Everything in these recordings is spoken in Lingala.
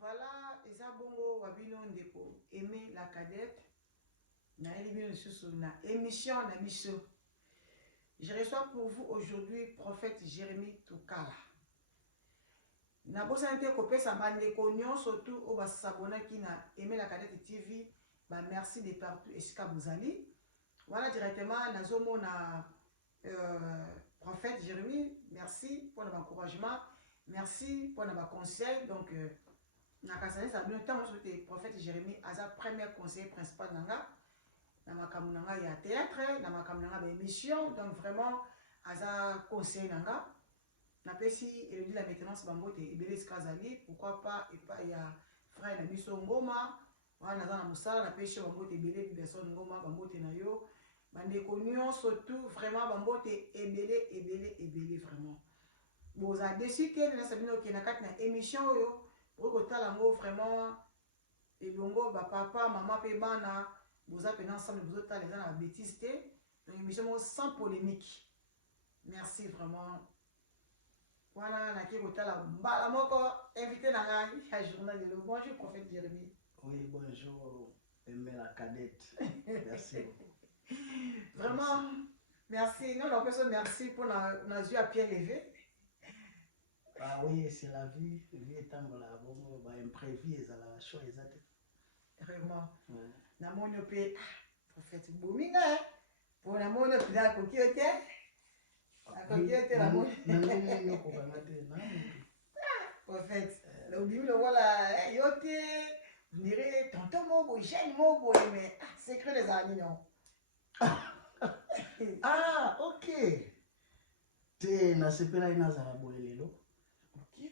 Voilà, eza bongo wabino ndeko aimer la cadette. Na elibino susu na émission na biso. Je reçois pour vous aujourd'hui prophète Jérémie Toukala. Na bosa nte kopesa bandeko nyonso tu o basabonaki na aimer la cadette TV. Bah merci de partout esika bozali. Voilà directement nazomona prophète Jérémie, merci pour l'encouragement, merci pour le conseil. Donc nakasane sa bien temps le prophète Jérémie asa premier conseiller principal nanga na makambo nanga ya théâtre, na makambo nanga ba émission. Donc vraiment asa conseil nanga na pesi elodi la maintenance bangote ebele skazali, pourquoi pas et pas ya frère na biso ngoma wana na musala na pesi bangote ebele personne ngoma bangote na yo bandeko nyonso tout vraiment bambote ebele vraiment boza déçu que na sabino ke na kati na émission oyo pour tala ngo vraiment elongo ba papa maman pe bana boza pena ensemble bozo tala les na bêtise te. Donc émission sans polémique. Merci vraiment. Voilà na ki kotala mbala moko invité na ngai à journal de bonjour prophète Jérémie. Oui, bonjour aimer la cadette. Merci. Vraiment, merci. Non, la personne, merci pour nos yeux à pied levé. Ah oui, c'est la vie. La vie est un bon, imprévu, et la chose exacte. Vraiment. Na mon opé, prophète Bouminga, pour la mon opé, la coquille, la coquille, la mon. Prophète, le bible, le voilà, yoté, vous direz, tonton Mobo, Jeanne Mobo, mais secret des amis, non. Ah, ok. Te nasepela inazala boye lelo. Ok.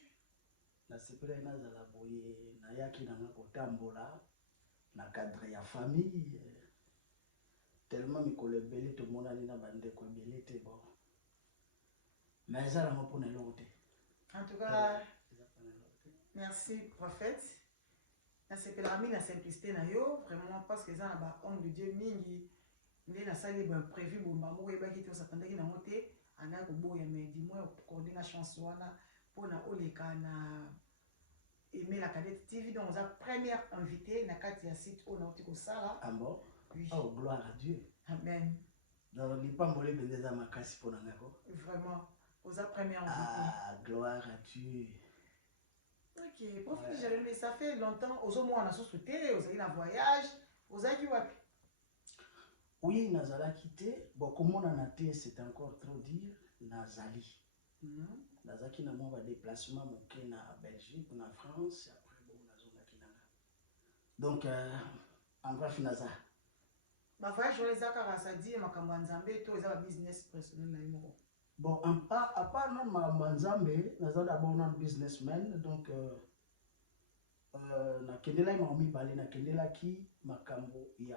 Nasepela inazala boye na yaki nanga kotambola na cadre ya famille. Tellement mikolo ebele tomonani na bandeko ebele te bon. Mais ezala ngo pona eloko te. En tout cas, merci prophète. Nasepela mi na simplicité na yo, vraiment parce que ça na ba homme de Dieu mingi. Ndé na sali bon prévu bon ba mo yeba ki to s'attendait ki na moté ana ko boya mais dis-moi accorder la chance wana pour na oleka na aimer la cadette TV. Donc on a première invité na kati ya site on a otiko sala. Ah bon? Oui. Oh gloire à Dieu. Amen. Donc ni pas molé bendeza makasi pona ngako. Vraiment. On a première invité. Ah gloire à Dieu. Ok, prophète Jérémie, ça fait longtemps aux moins on a sous-souté, aux allez en voyage, aux allez wapi? Oui, Nazala quitté. Bon, comme on en a été, c'est encore trop dire. Nazali. Nazaki n'a pas déplacement mon na Belgique, na France, et après bon, Nazona Kinanga. Donc, en bref, Naza. Bah voyage les akara ça dit ma kambanzambe to eza business personnel na imo. Bon, à part non ma manzambe, Naza d'abord un businessman, donc na kendela ma mi balé na kendela ki makambo ya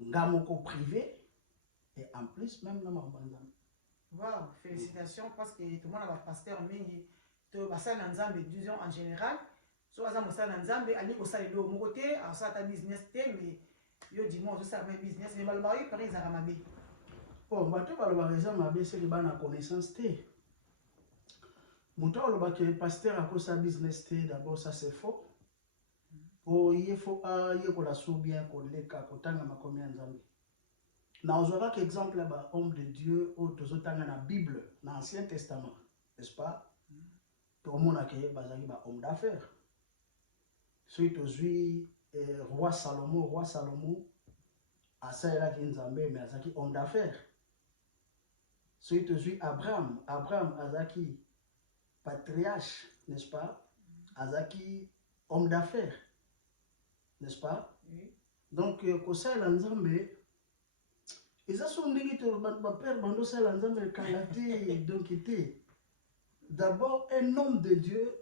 ngamoko privé et en plus même na manzambe. Wow, félicitations parce que tout le monde a pasteur mingi to basa na nzambe disons en général. So aza mosa na nzambe ali ko sala lo mo côté a ça ta business te mais yo dis-moi je ça mes business mais malbari par exemple mabe. Bon, bato balobaka eza mabe seke bana connaissance te. Moto alobaka pasteur akosa business te, d'abord ça c'est faux. Po ye faut ye kola so bien koleka kotanga makomi ya nzambe. Na ozwaka exemple ba homme de Dieu au tozotanga na Bible, na Ancien Testament, n'est-ce pas? Tout le monde a que bazali ba homme d'affaires. Celui tozui roi Salomon a saela ki nzambe mais azaki homme d'affaires. Celui tozui Abraham azaki patriarche, n'est-ce pas? Azaki homme d'affaires, n'est-ce pas? Oui. Donc kosaela nzambe eza so ndenge to ba père bando sala nzambe kalate donc était d'abord un homme de Dieu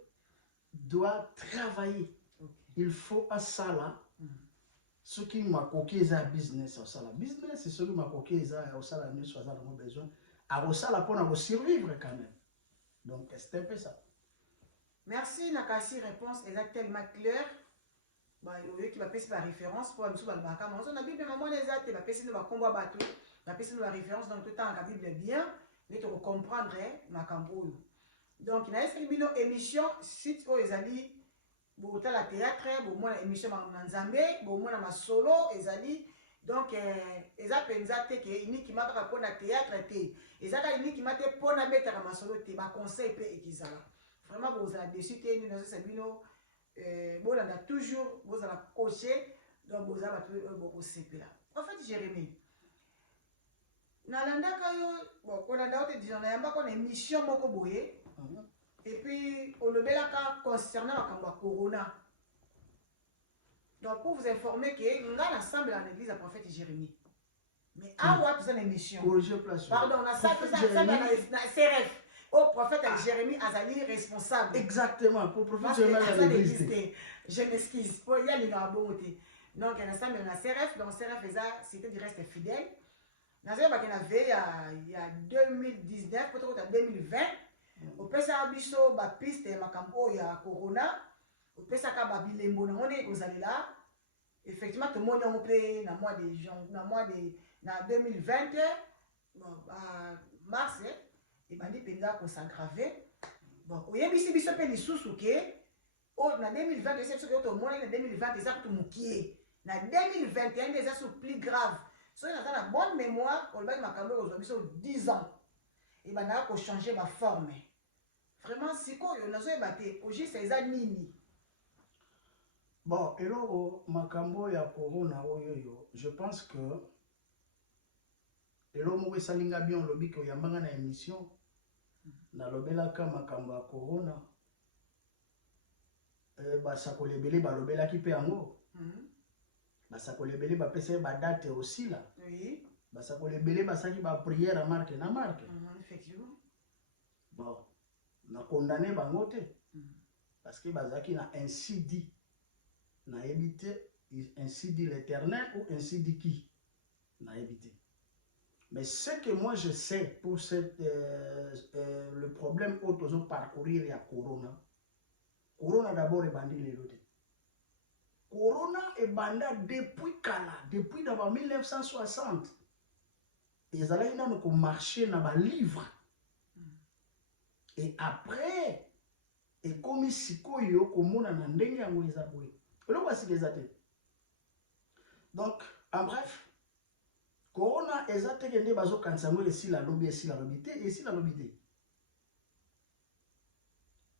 doit travailler. Okay. Il faut à ça là ce qui m'a coqué ça business au sala business c'est ce qui m'a coqué ça au sala nous soit dans besoin à au sala pour survivre quand même. Donc c'est un peu ça. Merci Nakasi réponse est tellement claire. Bah au qui va passer par référence pour nous ba ka on a Bible maman les athées va passer nous va combat bateau va passer nous la référence donc tout temps la Bible bien mais tu comprendre makambo. Donc na est bino émission site o ezali bon la théâtre bon moi émission na nzambe bon moi na masolo ezali donc eza penza te ke uniquement kaka pour na théâtre te ezaka uniquement te pour na beta na masolo te ba conseil pe ekizala vraiment vous avez dessus te nous c'est bino bon on a toujours vous avez coaché donc vous avez bon au CP là en fait Jérémie nalandaka yo bon on a d'autres disons na yamba ko na émission moko boye et puis on le belaka concernant la corona. Donc pour vous informer que nous avons ensemble en l'église à prophète Jérémie. Mais à tout ça une émission. Pardon, on a ça na CRF. Au prophète Jérémie Azali responsable. Exactement, pour prophète Jérémie à l'église. Je m'excuse. Pour y aller dans la bonté. Donc on a ensemble na CRF, donc CRF c'était du reste fidèle. Dans ce il y a 2019 peut-être 2020. Au pesa biso ba piste makambo ya corona au pesa ka ba bilembo na ngone kozalila effectivement tout le monde on peut na mois de na 2020 bon mars et bandi penza ko s'aggraver bon oyebisi biso pe lisusu ke o na 2020 c'est ce que tout le monde na 2020 déjà tout mukie na 2021 déjà c'est plus grave so na ta bonne mémoire on va makambo ko biso 10 ans et ben na ko changer ma forme. Vraiment, si quoi, on a joué batté. Aujourd'hui, c'est ça nini. Bon, et là, makambo ya corona oyoyo, je pense que et là, moi, salinga bien lobby que yambanga na émission na lobela ka makambo ya corona. Ba sakolebele ba lobela ki pe yango. Ba sakolebele ba pesa ba date aussi là. Oui. Ba sakolebele ba saki ba prière à marque na marque. Effectivement. Bon. Na condamné bango te parce que bazaki na ainsi dit na évité ainsi dit l'Éternel ou ainsi dit qui na évité. Mais ce que moi je sais pour le problème autour parcourir ya corona d'abord est bandi les lote. Corona est banda depuis kala depuis dans 1960 ils allaient na ko marcher na ba livre. Et après, et comme si koyo komona na ndenge yango eza boye. Eloko asiki eza te. Donc, en bref, corona eza te kende bazo kanisa ngo esi la lobi te.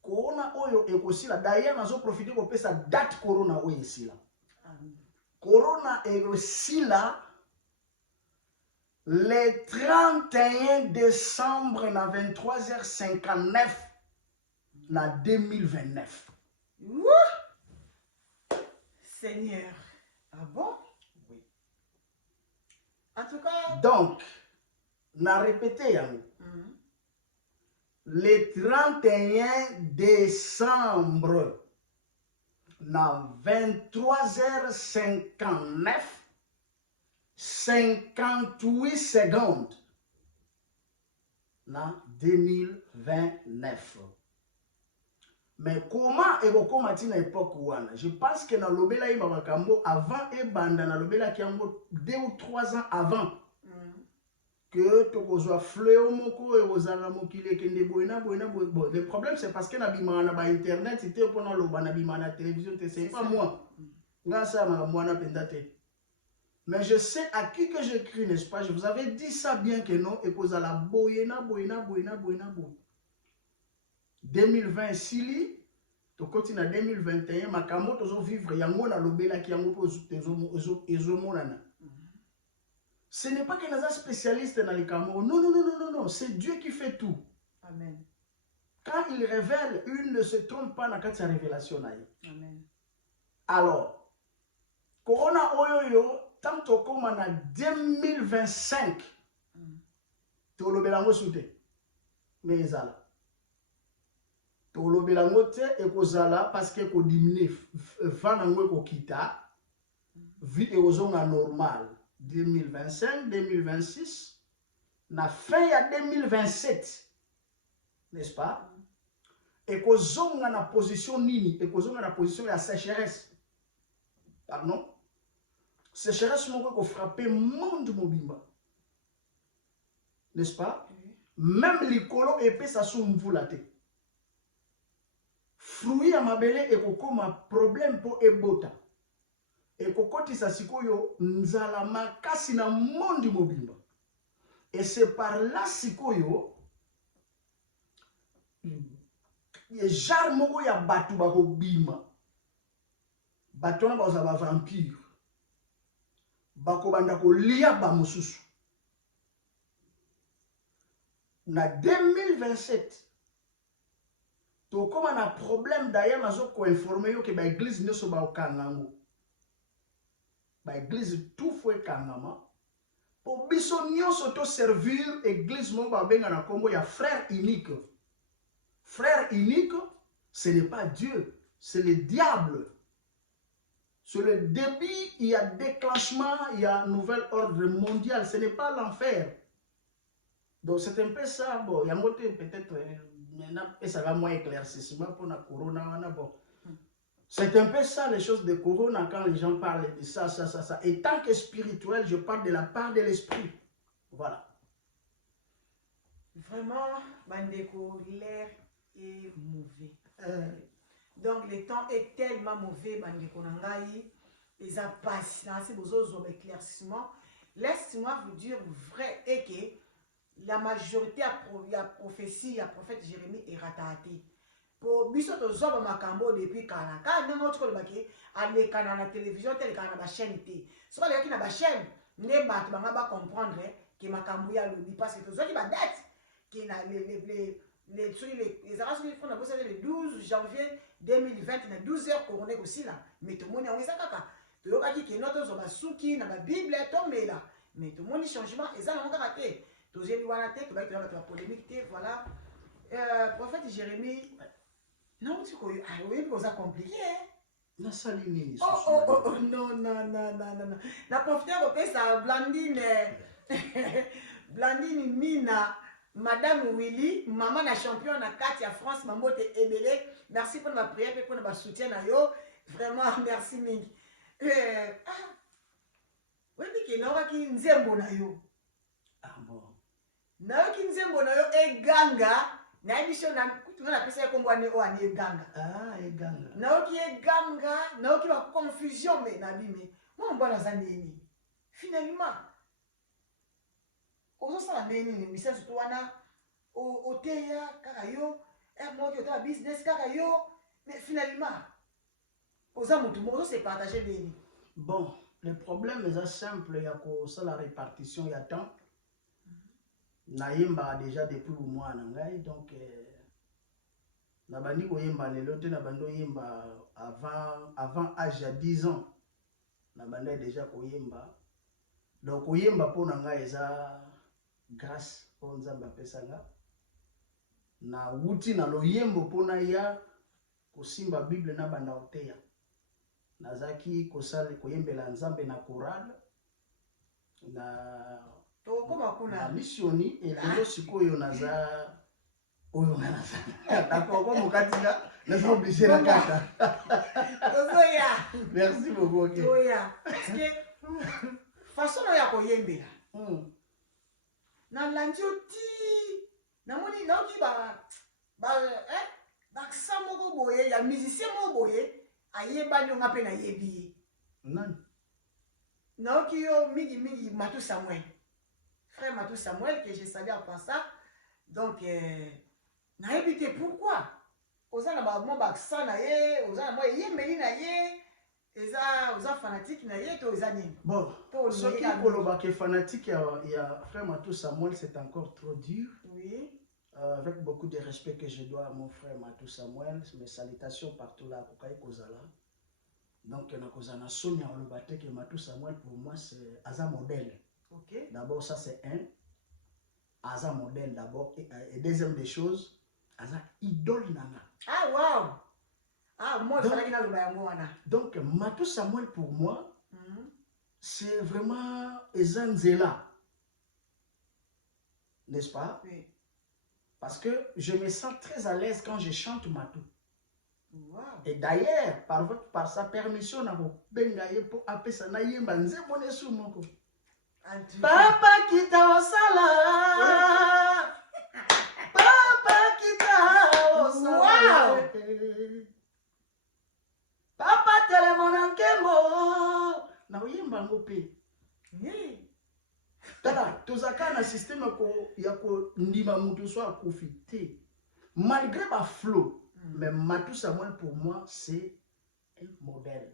Corona oyo ekosila d'ailleurs nazo profiter ko pesa date corona oyo esila. Corona ekosila le 31 décembre na 23h59 na 2029. Ouh! Seigneur. Ah bon? Oui. En tout cas. Donc, na répété yango. Le 31 décembre na 23h59 58 secondes na 2029. Mais comment ekokoma tina époque wana? Je pense que na lobela ima makambo avant et banda na lobela kiango 2 ou 3 ans avant que tokozwa fleur moko ekozanga mokile kende boina. Le problème c'est parce que na bima na ba internet c'était pour na loba na bima na télévision c'est pas moi. Ngasa makambo na pendate. Mais je sais à qui que j'écris, n'est-ce pas? Je vous avais dit ça bien que non. Et cause à la boyena. 2020, Sili, tu continues à 2021, ma camo, tu vas vivre, yango na lobela qui yango po ezomonana. Ce n'est pas que nous sommes spécialistes dans les camos. Non. C'est Dieu qui fait tout. Amen. Quand il révèle, il ne se trompe pas dans sa révélation. Amen. Alors, Corona Oyoyo, tant qu'on a 2025, tu as le soute. Mais il là. Tu as le et kozala parce que ko dimine vanangwe ko kita vie et ozonga normal 2025 2026 na fin ya 2027 n'est-ce pas et kozonga na position nini et kozonga na position ya sécheresse pardon sécheresse moko ko frapper monde mobimba n'est-ce pas même likolo epesa sou mvula te. fruit ya mabele ekokoma problème po ebota. Ekokotisa sikoyo nzala makasi na mondi mobimba. Et c'est par là sikoyo ye jar moko ya batu bakobima. Batu na baza ba vampire. Bakobanda kolia ba mosusu. Na 2027 to koma na problème d'ailleurs nazo ko informer yo ke ba église nyoso ba okangango. Ba église tout fwe kangama. Po biso nyonso to servir église mo ba benga na kombo ya frère unique. Frère unique, ce n'est pas Dieu, c'est le diable. Sur le début, il y a déclenchement, il y a un nouvel ordre mondial, ce n'est pas l'enfer. Donc c'est un peu ça, bon, il y a peut-être maintenant ça va moins éclaircissement pour la corona, bon. C'est un peu ça les choses de corona quand les gens parlent de ça. Et tant que spirituel, je parle de la part de l'esprit. Voilà. Vraiment, Bandeko, l'air est mauvais. Donc le temps est tellement mauvais, Bandeko Nangaï. Les impatients, si vous avez un éclaircissement, laissez-moi vous dire vrai et que la majorité a prophétie, a prophète Jérémie est ratée. Pour biso to zoba makambo depuis kana ka nango tiko le baki ale kana na télévision tel kana ba chaîne té so ba na ba chaîne ne ba to ba comprendre que makambo ya lobi parce que to zoki ba date qui na les arraches font na bossa le 12 janvier 2020 na 12h couronné aussi là mais tout monde on ça kaka to yoka ki notre zo ba suki na ba bible tomela mais tout monde changement et ça na ngaka té to zeli wana té to ba to ba polémique té voilà prophète Jérémie. Non, tu connais, ah oui, c'est compliqué. Na salini. Oh, non. La professeur fait ça, Blandine Mina, Madame Willy, maman la championne à Katia France, maman de Ebele. Merci pour ma prière et pour ma soutien. Vraiment, merci Ming. Oui, mais qui n'a qui nzembo na yo. Ah bon. Na qui nzembo na yo e ganga. Na émission na tuna pesa ko ngwane o ani ganga. Ah, eganga. Na oki eganga, na oki ba confusion mais na bime. Moi mbona za nini? Finalement. Ozo sala nini ni message to wana o teya kaka yo, mo ki ta business kaka yo, mais finalement oza mutu mo se partager nini. Bon, le problème est simple, il y a que ça la répartition il y a temps. Naïmba déjà depuis le mois nangai donc na bandi ko yemba lelo te na bando yemba avant âge à 10 ans na banda déjà ko yemba donc ko yemba po nangai eza grâce po nzamba pesanga na wuti na lo yembo po na ya ko simba bible na banda oteya nazaki ko sale ko yembela nzambe na chorale na kuna missioni et lelo sikoyo naza oyo naza d'accord comme katinga naza obligé na kata ozoya merci beaucoup ok oya parce que façon ya koyembela na landioti na moni na oki ba samoko boye ya musicien mo boye ayeba nyo ngape na yebi nani na oki yo mingi Matou Samuel frère Matou Samuel que j'ai salué en passant. Donc, n'a évité pourquoi. Aux gens là ba ça na ye, aux gens moi yemeli na ye, aux fanatiques na ye, aux amis. Bon, ce qui est pour le fanatique, il y a frère Matou Samuel, c'est encore trop dur. Oui. Avec beaucoup de respect que je dois à mon frère Matou Samuel, mes salutations partout là, Kokai Kozala. Donc, na Kozana Sonia Olobate que Matou Samuel pour moi c'est un modèle. Okay. D'abord, ça c'est un. Asa modèle d'abord. Et deuxième des choses, Asa idole nana. Ah, wow! Ah, moi, je donc, Matou Samuel pour moi, c'est vraiment Ezanzela. N'est-ce pas? Oui. Parce que je me sens très à l'aise quand je chante Matou. Wow. Et d'ailleurs, par sa permission, pour appeler ça Nayemba Nzemone Soumoko. Papa kita wasala. Papa kita wasala. Wow. telema na nkembo na oyemba ngo pe tala tozaka na système ya ko ndima mutu so akufi te malgré ba flow mais Matou Samuel pour moi c'est un modèle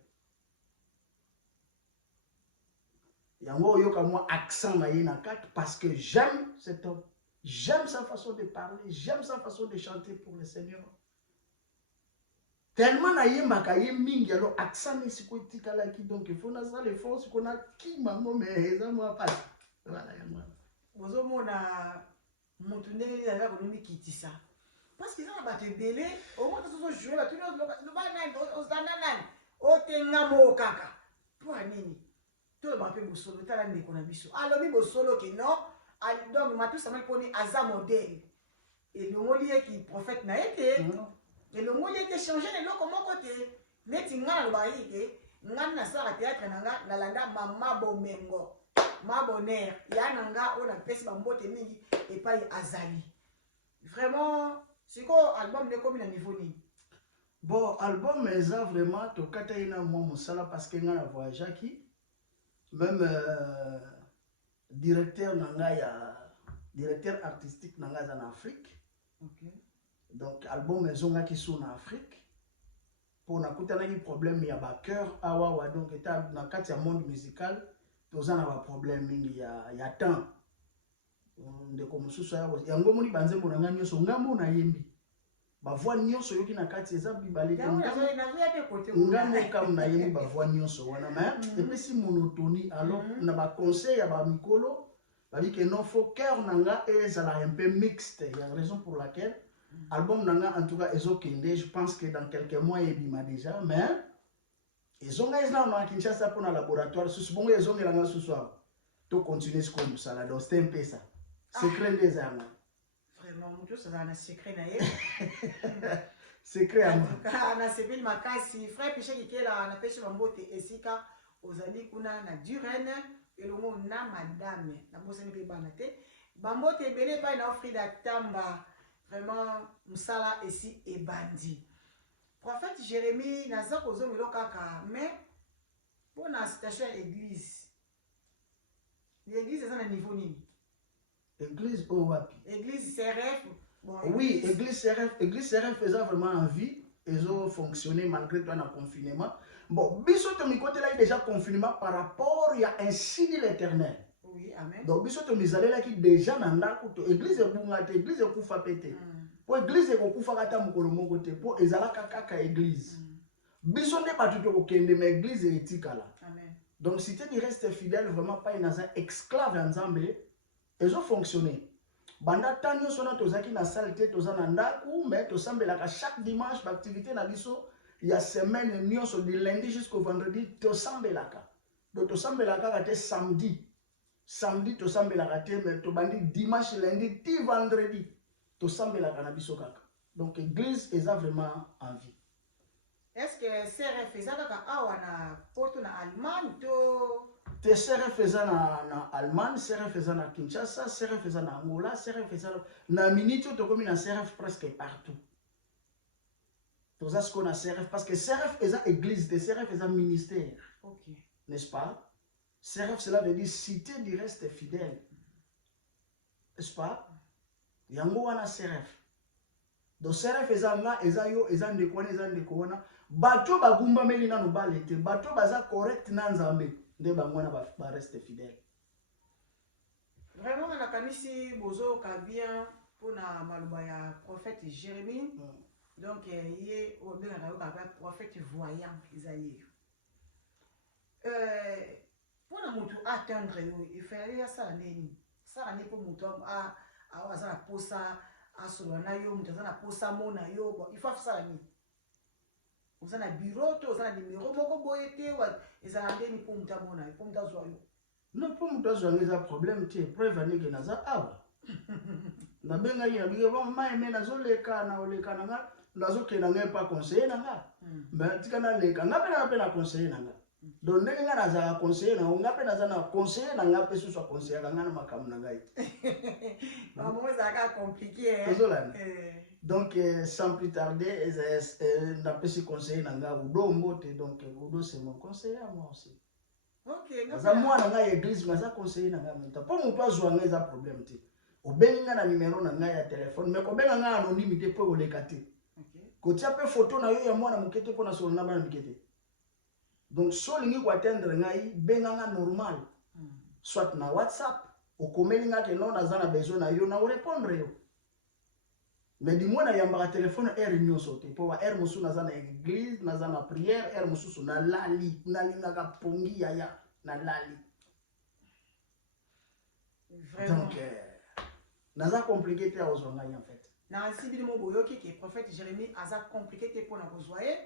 yango oyoka moi accent na ye na kati parce que j'aime cet homme, j'aime sa façon de parler, j'aime sa façon de chanter pour le Seigneur. Tellement na yembaka ye mingi alors accent ne siko tikala ki donc il faut na ça les forces qu'on a ki mango mais ça moi pas voilà yango bozo mona mutu ndenge ni ala ko nimi kitisa parce que ça va te belé au moins tout jouer ba tout le ba na ozana o tenga mo kaka pour nini tout le monde bosolo tala ndeko na biso alobi bosolo ke non donc Matou Samuel poni aza modèle et le mot lié qui prophète na été et le mot lié changer les loko moko te neti ngana lo ba yike ngana na sala théâtre nanga na landa mama bomengo ma bonheur ya nanga on a pesi ba mbote mingi et pas azali vraiment c'est quoi album de comme na niveau ni bon album eza vraiment to kata ina mo musala parce que ngana voyage qui même directeur directeur artistique nanga en Afrique. Okay. Donc album ezonga qui sont en Afrique pour na kutana ki problème ya ba cœur awa donc eta na kati ya monde musical tozana ba problème mingi ya temps ndeko mususu yango moni banzembo nanga nyoso ngambo na yembi ba voix nyonso yoki na kati eza bibale ngambo kam na yembi ba voix nyonso wana mais epesi monotonie alors na ba conseil ya ba mikolo ba dit que non faut cœur nanga ezala un peu mixte il y a raison pour laquelle album nanga en tout cas ezokende je pense que dans quelques mois ebima déjà mais ezonga ezna na Kinshasa pour na laboratoire sous bongo ezongela nga sous soir to continuer ce qu'on ça là donc c'est un peu ça secret des âmes vraiment mutu ça na secret na ye secret à moi na sebili makasi frère piché kikela na pêche bambote esika ozali kuna na Durene elongo na madame na bosani pe bana te bambote ebele pa na Frida Tamba vraiment musala esi ebandi prophète Jérémie naza kozongelo kaka mais pour na station église l'église est à niveau nini église au wapi église CRF bon, oui église CRF faisait vraiment envie ils ont fonctionné malgré tout un confinement bon biso to mi côté là déjà confinement par rapport il y a ainsi dit l'Éternel. Oui, amen. Donc biso to mizalela ki déjà na ndako to église ebunga te église ekufa pete po église ekokufa kata mokolo moko te po ezalaka kaka église biso nde batu to kokende mais église etikala. Amen. Donc si tu restes fidèle vraiment pas une esclave ensemble ils ont fonctionné banda tanyo sona tozaki na salle te tozana ndako mais to sambelaka chaque dimanche l'activité na biso il y a semaine nyonso du lundi jusqu'au vendredi to sambelaka donc to sambelaka kate samedi to sambelaka te mais to bandi dimanche lundi ti vendredi to sambelaka na biso kaka donc église eza vraiment en vie. Est-ce que CRF eza kaka awa na porto na Allemagne to te CRF eza na Allemagne, CRF eza na Kinshasa, CRF eza na Angola, CRF eza na minute to komi na CRF presque partout. Tout ça ce qu'on a CRF parce que CRF eza église, de CRF eza ministère. OK. N'est-ce pas? CRF cela veut dire cité du reste fidèle. N'est-ce pas? Yango wana CRF. Donc CRF eza nga eza yo eza ndeko wana bato bagumba meli na no balete bato baza correct na nzambe nde bangwana ba reste fidèle. Vraiment na kanisi bozo ka bien pour na maluba ya prophète Jérémie. Donc yé o benga ka prophète voyant Isaïe. Pour na mutu atteindre yo il fallait ça neni. Ça ne pour mutu a aza na posa asolo na yo mutu aza na posa mona yo bon il faut faire ça ni. Vous avez un bureau, vous avez un numéro, vous avez un numéro pour vous. Non, pour vous, vous avez un problème, tu es prévenu que vous avez un na benga ya bigo ma eme na zoleka na oleka nanga nazo kenanga pas conseiller nanga mais tikana leka ngape na conseiller nanga donc ndenge nga naza conseiller na ngape naza na conseiller nanga pe so conseiller nanga na makamu nanga maman ça ka compliqué hein Donc, sans plus tarder, n'a pas si conseiller nanga Udo Mbote. Donc, Udo, c'est mon conseiller à moi aussi. Ok, moi, nanga église, mais ça conseiller nanga maintenant. Pour moi, pas jouer un problème. Au benga na numéro nanga ya téléphone, mais ko benga nga anonymité pour le cater. Ko tia pe photo na yo ya mwana mukete pour na solo na bana mukete. Donc, so lingi ko atteindre ngai benga nga normal. Soit na WhatsApp, au komeli nga ke non azana besoin na yo na répondre yo. Mais dis-moi, na yamba téléphone air nyonso te po wa air musu na zana église na zana prière air musu na lali na linga ka pongi ya na lali. Vraiment. Donc naza compliqué te ozonga en fait. Na sibili mo boyoki ke prophète Jérémie aza compliqué te pour na rejoindre.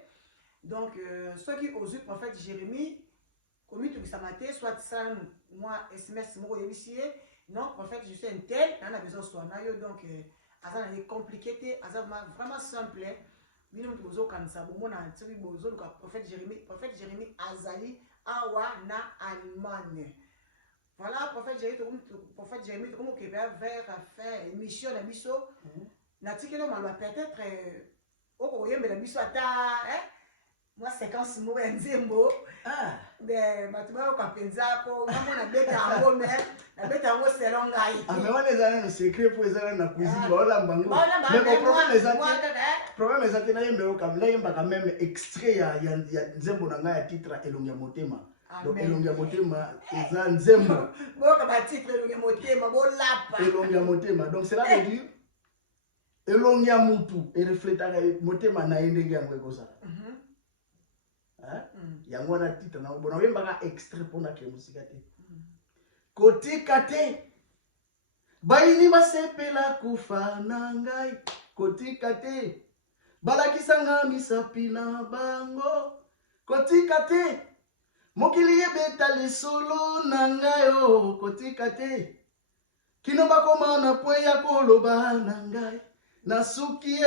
Donc ceux qui osent prophète Jérémie comme tout ça matin soit ça moi SMS mo yebisié non prophète je suis un tel on a besoin soit na yo donc aza na compliqué te aza vraiment simple bino mutu bozo kanisa bomona tsoki bozo luka prophète Jérémie azali awa na Allemagne. Voilà prophète Jérémie comme que vers faire émission na biso na tikelo malwa peut-être oko yembe na biso ata moi séquence mo nzembo de matuma ko penza ko ngamo na beta ngo me na beta ngo selongai mais on est allé secret pour les aller na cuisine voilà mbango mais problème est que na yembe ko la yemba quand même extrait ya nzembo na ngai ya titre elongia motema. Donc elongia motema eza nzembo boka ba titre elongia motema bo lapa elongia motema donc cela veut dire elongia mutu et reflétaka motema na ndenge yango ekosa yango na titre na bona yembaka extrait pona ke musika te kotika te bayini basepela kufa na ngai kotika te balakisanga misapi na bango kotika te mokili yebeta lisolo na ngai o kotika te kino bakoma na point ya koloba na ngai nasuki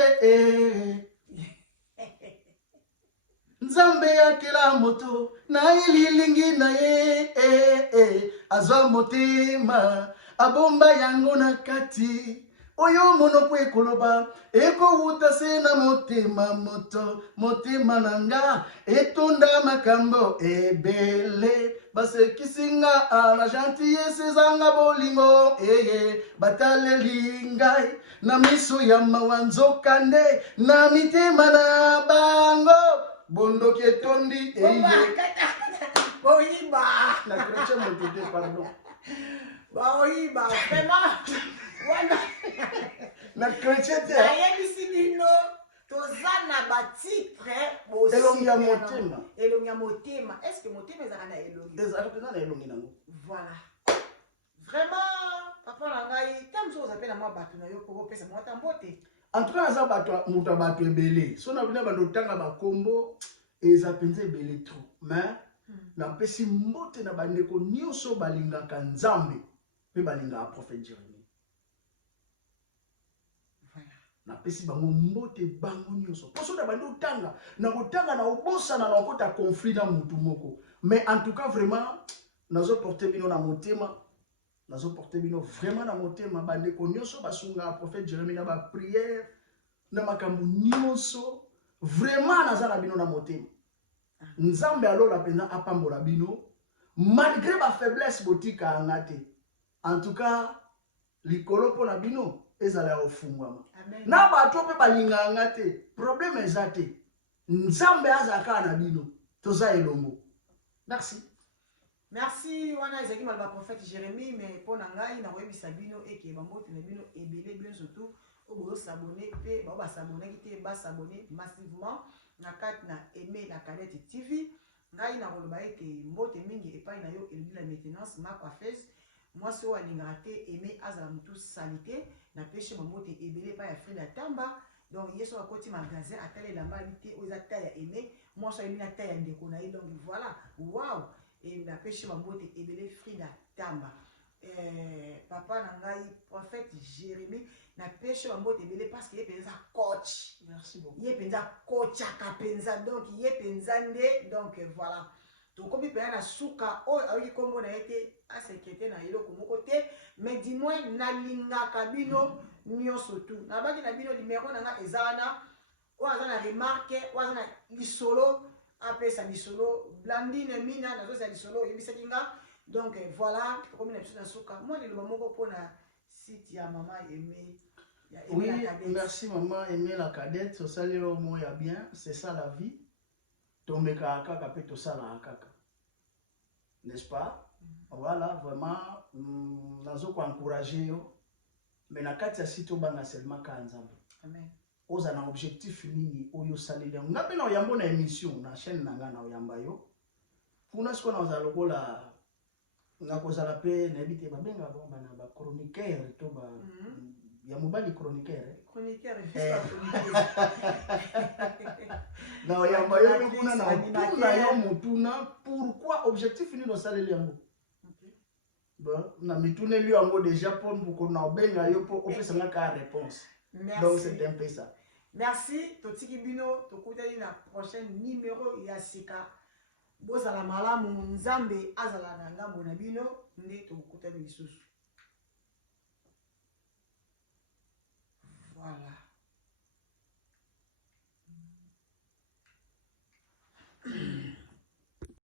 Nzambe yakela moto na ililingi na ye azwa motema abomba yango na kati oyo monoko ekoloba ekowuta se na motema moto motema na nga etonda makambo ebele basekisinga na gentillesse ezanga bolingo bataleli ngai na miso ya mawa nzoka nde na mitema na bango bondo ketondi boyiba na chrétien motote pardon boyiba vraiment wana na chrétien te ayebisi bino tozana ba titre elongia motema est-ce que motema ezaka na elongi ezaka na elongi nango voilà vraiment papa na ngai tamso ozape na mwa bato na yo po kopesa mwa tambote. En tout cas, ça va muta bato ebele. So na bina bando tanga ba kombo eza penza ebele trop. Mais na pesi mbote na bandeko nyonso balingaka Nzambe pe balingaka prophète Jérémie. Voilà. Na pesi bango mbote bango nyonso. Poso na bando tanga na kotanga na obosa na okota conflit na mutu moko. Mais en tout cas vraiment nazo porter bino na motema. Nazo porter bino vraiment na motema bandeko nyonso basunga prophète Jérémie na ba prière na makambo nyonso vraiment nazala bino na motema. Nzambe alola pena apambola bino malgré ba faiblesse botika ngate. En tout cas likolo pona bino ezala ofungwama. Na bato pe balinga ngate problème ezate. Nzambe azaka na bino toza elongo. Merci. Merci wana ezaki malba prophète Jérémie mais pour ngai na koyebisa bino eke bambote na bino ebele bien surtout obo s'abonner pe ba s'abonner ki te ba s'abonner massivement na kati na aimer la Cadette TV ngai na koloba ete mbote mingi epai na yo elingi la maintenance ma coiffeuse moi so alingaka te aimer azala mutu salité na pêche mbote ebele pa ya Frida Tamba donc yeso akoti magasin atale la malité oza taille ya aimer moi so emi na taille ya ndeko na donc voilà waouh. Et la pêche ma botte et belé Frida Tamba. Papa nangai prophète Jérémie na pêche ma botte et belé parce qu'il est un coach. Merci beaucoup. Il est un coach à Kapenza donc il est pensandé donc voilà. tokomi pe na suka oyo ayoki kombo na ete asekete na eloko moko te mais du moins nalingaka bino nyonso tu nabaki na bino numéro na nga eza wana oyo aza na remarque oyo aza na lisolo apesa lisolo Blandine Mina nazozala lisolo oyebisaki nga donc voilà tokomi na biso na suka mwa liloba moko mpona site ya mama Aimé. Oui, merci maman Aimé la cadette, osali au mot ya bien, c'est ça la vie. Tomeka kaka pe to sala kaka. N'est-ce pas? Voilà, vraiment nazo ko encourager yo. Mais na kati ya site obanga seulement ka nzambe. Amen. Oza na objectif nini oyo saleli yango. Ngape na oyambo na émission na chaîne na nga na oyamba yo. Kuna siko na oza lokola nga kozala pe na ebite babenga bomba na ba chroniqueur to ba ya mobali chroniqueur chroniqueur na oyamba yo kuna na otuna yo motuna pourquoi objectif nini osaleli yango bon na mituneli yango déjà pour na obenga yo po opesa nga ka réponse. Donc c'est un peu ça. Merci totiki bino tokutani na prochaine numéro ya sika bozala malamu nzambe azala na ngambo na bino nde tokutani lisusu.